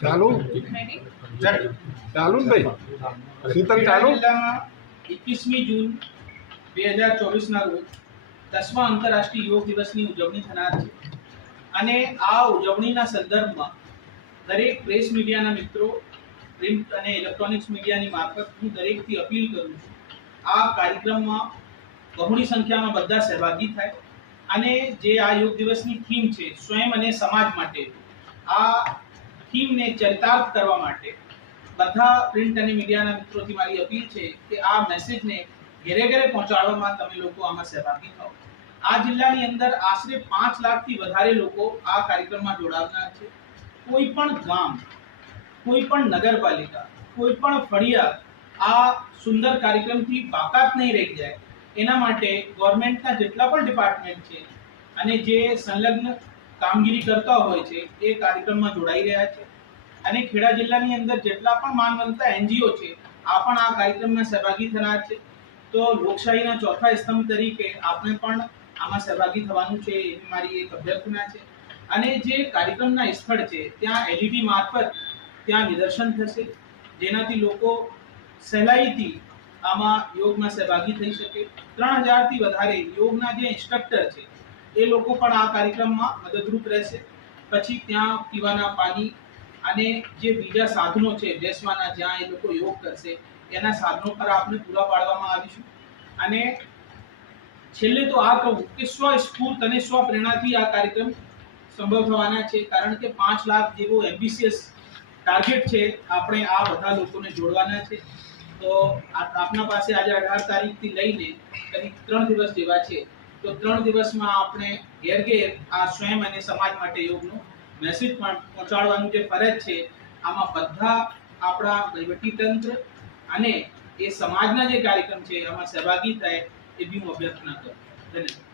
ચાલુ? ચાલુ. ને ભાઈ? શીતલ ચાલુ? એકવીસમી જૂન બે હજાર ચોવીસના રોજ દસમા આંતરરાષ્ટ્રીય યોગ દિવસની ઉજવણી થનાર છે. અને આ ઉજવણીના સંદર્ભમાં દરેક પ્રેસ મીડિયાના મિત્રો પ્રિન્ટ અને ઇલેક્ટ્રોનિક્સ મીડિયાની મારફત હું દરેકથી અપીલ કરું છું આ કાર્યક્રમમાં બહોળી સંખ્યામાં બધા સહભાગી થાય. અને જે આ યોગ દિવસની થીમ છે, સ્વયં અને સમાજ માટે. આ થીમને ચરિતાર્થ કરવા માટે બધા પ્રિન્ટ અને મીડિયાના મિત્રોથી મારી અપીલ છે કે આ મેસેજને ઘેરે ઘેરે પહોંચાડવામાં તમે લોકો આમાં સહભાગી થાઓ. આ જિલ્લાની અંદર આશરે પાંચ લાખથી વધારે લોકો આ કાર્યક્રમમાં જોડાવનાર છે. કોઈ પણ ગામ, કોઈ પણ નગરપાલિકા, કોઈ પણ ફળિયા આ સુંદર કાર્યક્રમથી બાકાત નહીં રહી જાય. એના માટે ગવર્મેન્ટના જેટલા પણ ડિપાર્ટમેન્ટ છે અને જે સંલગ્ન કામગીરી કરતા હોય છે, એ કાર્યક્રમમાં જોડાઈ રહ્યા છે. અને ખેડા જિલ્લાની અંદર જેટલા પણ માનવંતા એનજીઓ છે, આ પણ આ કાર્યક્રમમાં સહભાગી થનાર છે. તો લોકશાહીના ચોથા સ્તંભ તરીકે આપણે પણ આમાં સહભાગી થવાનું છે એ મારી એક અભ્યર્થના છે. અને જે કાર્યક્રમના સ્થળ છે, ત્યાં એલઈડી મારફત ત્યાં નિદર્શન થશે. જેનાથી લોકો સહેલાઈથી આમાં યોગમાં સહભાગી થઈ શકે. ત્રણ હજારથી વધારે યોગના જે ઇન્સ્ટ્રક્ટર છે, એ લોકો પણ આ કાર્યક્રમમાં મદદરૂપ રહેશે. પછી ત્યાં પીવાના પાણી અને જે બીજા સાધનો છે, બેસવાના, જ્યાં એ લોકો યોગ કરશે, એના સાધનો પર આપણે પૂરા પાડવામાં આવીશું. અને છેલ્લે તો આ કહું કે સ્વસ્ફૂર્ત અને સ્વપ્રેરણાથી આ કાર્યક્રમ સંભવ થવાના છે. કારણ કે પાંચ લાખ જેવો એમ્બિશિયસ ટાર્ગેટ છે, આપણે આ બધા લોકોને જોડવાના છે. તો આપના પાસે આજે અઢાર તારીખથી લઈને કરીબ ત્રણ દિવસ જેવા છે. તો ત્રણ દિવસમાં આપણે ઘેર ઘેર આ સ્વયં અને સમાજ માટે યોગનો મેસેજ પહોંચાડવાનું જે ફરજ છે, આમાં બધા આપણા વહીવટીતંત્ર અને એ સમાજના જે કાર્યક્રમ છે, એમાં સહભાગી થાય એ બી હું અભ્યર્થના કરું ધન્યવાદ.